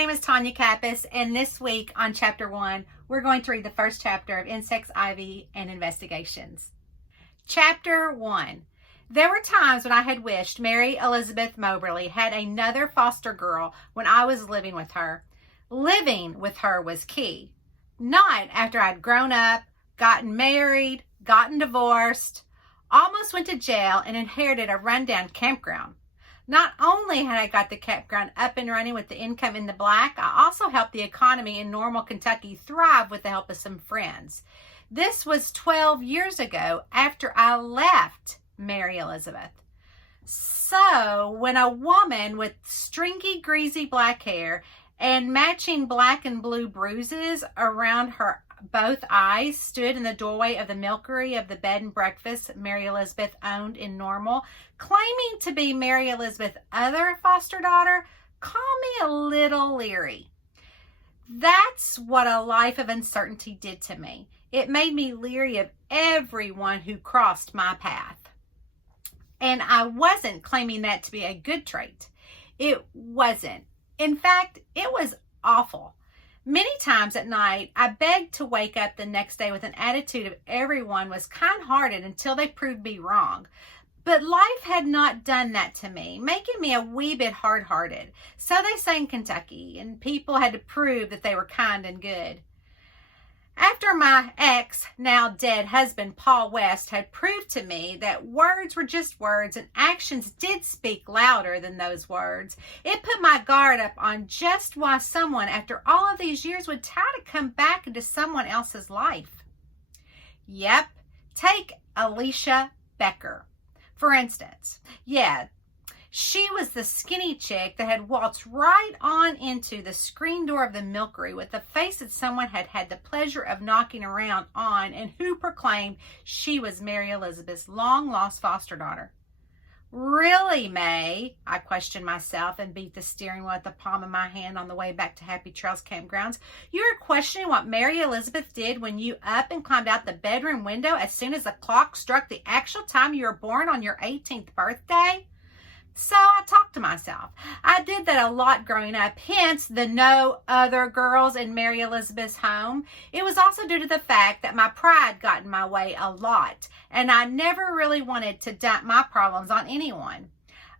name is Tanya Kappas, and this week on Chapter 1, we're going to read the first chapter of Insects, Ivy, and Investigations. Chapter 1. There were times when I had wished Mary Elizabeth Moberly had another foster girl when I was living with her. Living with her was key. Not after I'd grown up, gotten married, gotten divorced, almost went to jail, and inherited a rundown campground. Not only had I got the campground up and running with the income in the black, I also helped the economy in Normal, Kentucky thrive with the help of some friends. This was 12 years ago after I left Mary Elizabeth. So when a woman with stringy, greasy black hair and matching black and blue bruises around her both eyes stood in the doorway of the milkery of the bed and breakfast Mary Elizabeth owned in Normal, claiming to be Mary Elizabeth's other foster daughter, call me a little leery. That's what a life of uncertainty did to me. It made me leery of everyone who crossed my path. And I wasn't claiming that to be a good trait. It wasn't. In fact, it was awful. Many times at night, I begged to wake up the next day with an attitude of everyone was kind-hearted until they proved me wrong. But life had not done that to me, making me a wee bit hard-hearted. So they say in Kentucky, and people had to prove that they were kind and good. After my ex, now dead husband, Paul West, had proved to me that words were just words and actions did speak louder than those words, it put my guard up on just why someone, after all of these years, would try to come back into someone else's life. Yep, take Alicia Becker, for instance. Yeah, she was the skinny chick that had waltzed right on into the screen door of the milkery with the face that someone had had the pleasure of knocking around on and who proclaimed she was Mary Elizabeth's long-lost foster daughter. Really, May? I questioned myself and beat the steering wheel at the palm of my hand on the way back to Happy Trails Campgrounds. You are questioning what Mary Elizabeth did when you up and climbed out the bedroom window as soon as the clock struck the actual time you were born on your 18th birthday? So I talked to myself. I did that a lot growing up, hence the no other girls in Mary Elizabeth's home. It was also due to the fact that my pride got in my way a lot, and I never really wanted to dump my problems on anyone.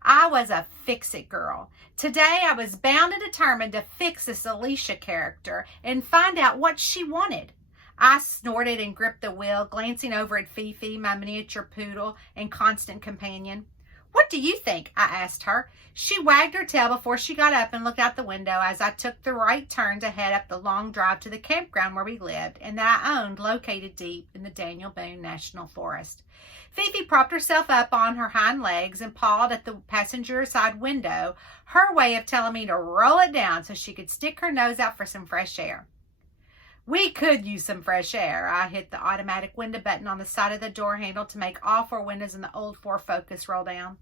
I was a fix-it girl. Today I was bound and determined to fix this Alicia character and find out what she wanted. I snorted and gripped the wheel, glancing over at Fifi, my miniature poodle and constant companion. What do you think? I asked her. She wagged her tail before she got up and looked out the window as I took the right turn to head up the long drive to the campground where we lived and that I owned, located deep in the Daniel Boone National Forest. Fifi propped herself up on her hind legs and pawed at the passenger side window, her way of telling me to roll it down so she could stick her nose out for some fresh air. We could use some fresh air. I hit the automatic window button on the side of the door handle to make all four windows in the old Ford Focus roll down.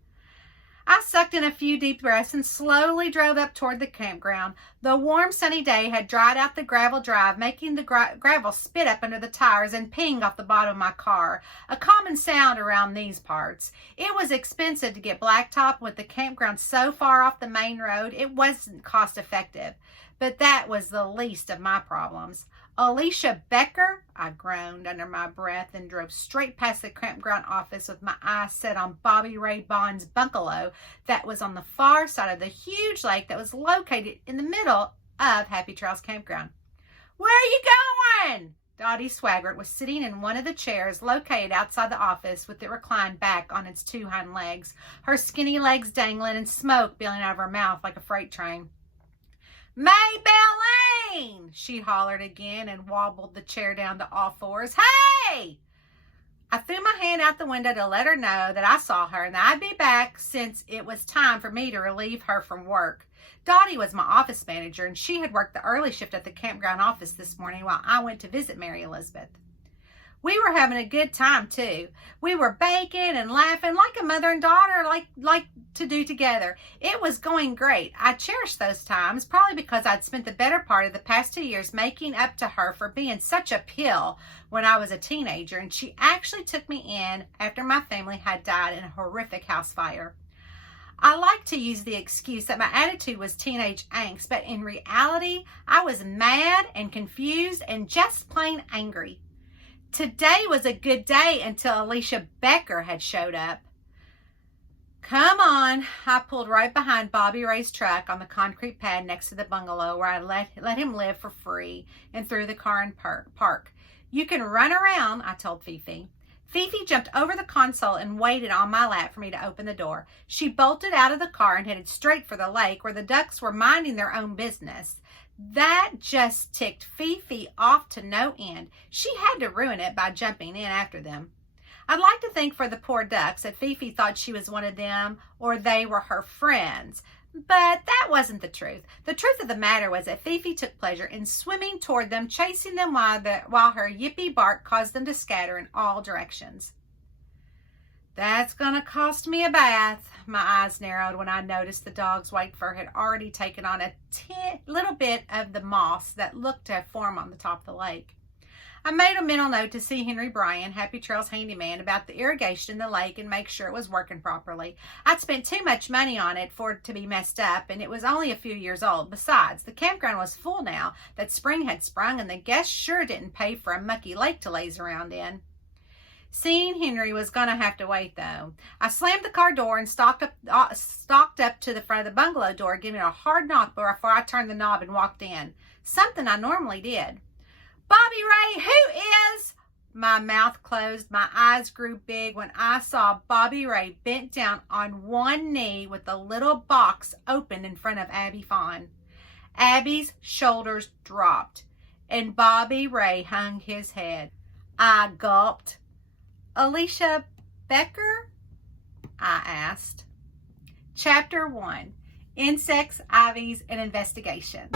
I sucked in a few deep breaths and slowly drove up toward the campground. The warm, sunny day had dried out the gravel drive, making the gravel spit up under the tires and ping off the bottom of my car, a common sound around these parts. It was expensive to get blacktop with the campground so far off the main road. It wasn't cost effective, but that was the least of my problems. Alicia Becker? I groaned under my breath and drove straight past the campground office with my eyes set on Bobby Ray Bond's bungalow that was on the far side of the huge lake that was located in the middle of Happy Trails Campground. Where are you going? Dottie Swaggart was sitting in one of the chairs located outside the office with it reclined back on its two hind legs, her skinny legs dangling and smoke billowing out of her mouth like a freight train. Maybelle Lane! She hollered again and wobbled the chair down to all fours. Hey! I threw my hand out the window to let her know that I saw her and that I'd be back since it was time for me to relieve her from work. Dottie was my office manager and she had worked the early shift at the campground office this morning while I went to visit Mary Elizabeth. We were having a good time too. We were baking and laughing like a mother and daughter like to do together. It was going great. I cherished those times, probably because I'd spent the better part of the past 2 years making up to her for being such a pill when I was a teenager, and she actually took me in after my family had died in a horrific house fire. I like to use the excuse that my attitude was teenage angst, but in reality, I was mad and confused and just plain angry. Today was a good day until Alicia Becker had showed up. Come on. I pulled right behind Bobby Ray's truck on the concrete pad next to the bungalow where I let him live for free and threw the car in park. You can run around, I told Fifi. Fifi jumped over the console and waited on my lap for me to open the door. She bolted out of the car and headed straight for the lake where the ducks were minding their own business. That just ticked Fifi off to no end. She had to ruin it by jumping in after them. I'd like to think for the poor ducks that Fifi thought she was one of them or they were her friends. But that wasn't the truth. The truth of the matter was that Fifi took pleasure in swimming toward them, chasing them while her yippy bark caused them to scatter in all directions. That's gonna cost me a bath. My eyes narrowed when I noticed the dog's white fur had already taken on a little bit of the moss that looked to have formed on the top of the lake. I made a mental note to see Henry Bryan, Happy Trails handyman, about the irrigation in the lake and make sure it was working properly. I'd spent too much money on it for it to be messed up, and it was only a few years old. Besides, the campground was full now that spring had sprung, and the guests sure didn't pay for a mucky lake to laze around in. Seeing Henry was going to have to wait, though. I slammed the car door and stalked up to the front of the bungalow door, giving it a hard knock before I turned the knob and walked in. Something I normally did. Bobby Ray, who is? My mouth closed. My eyes grew big when I saw Bobby Ray bent down on one knee with the little box open in front of Abby Fawn. Abby's shoulders dropped, and Bobby Ray hung his head. I gulped. Alicia Becker? I asked. Chapter 1. Insects, Ivies, and Investigation.